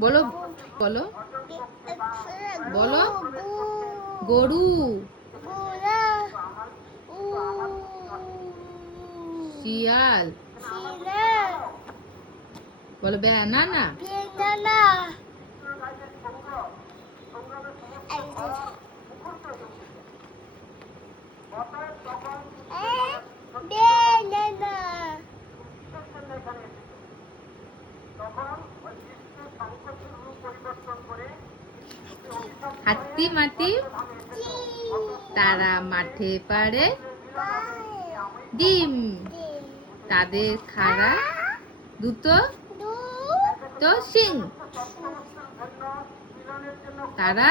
বলো বলো বলো গরু শিয়াল বলো ব্যানানা হাতি মাটি তারা মাঠে পারে ডিম তাদের খাড়া দুটো তো সিং তারা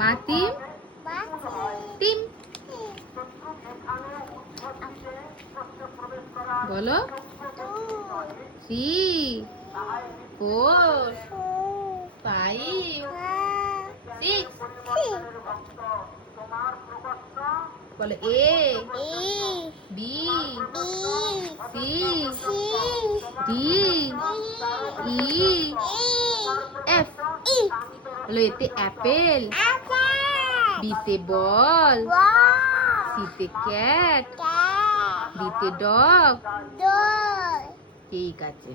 মাটি টিম বলো 3 4 5 6 বলো A B C D E F বলো এতে অ্যাপেল B তে বল C তে ক্যাট D তে ডগ ঠিক আছে।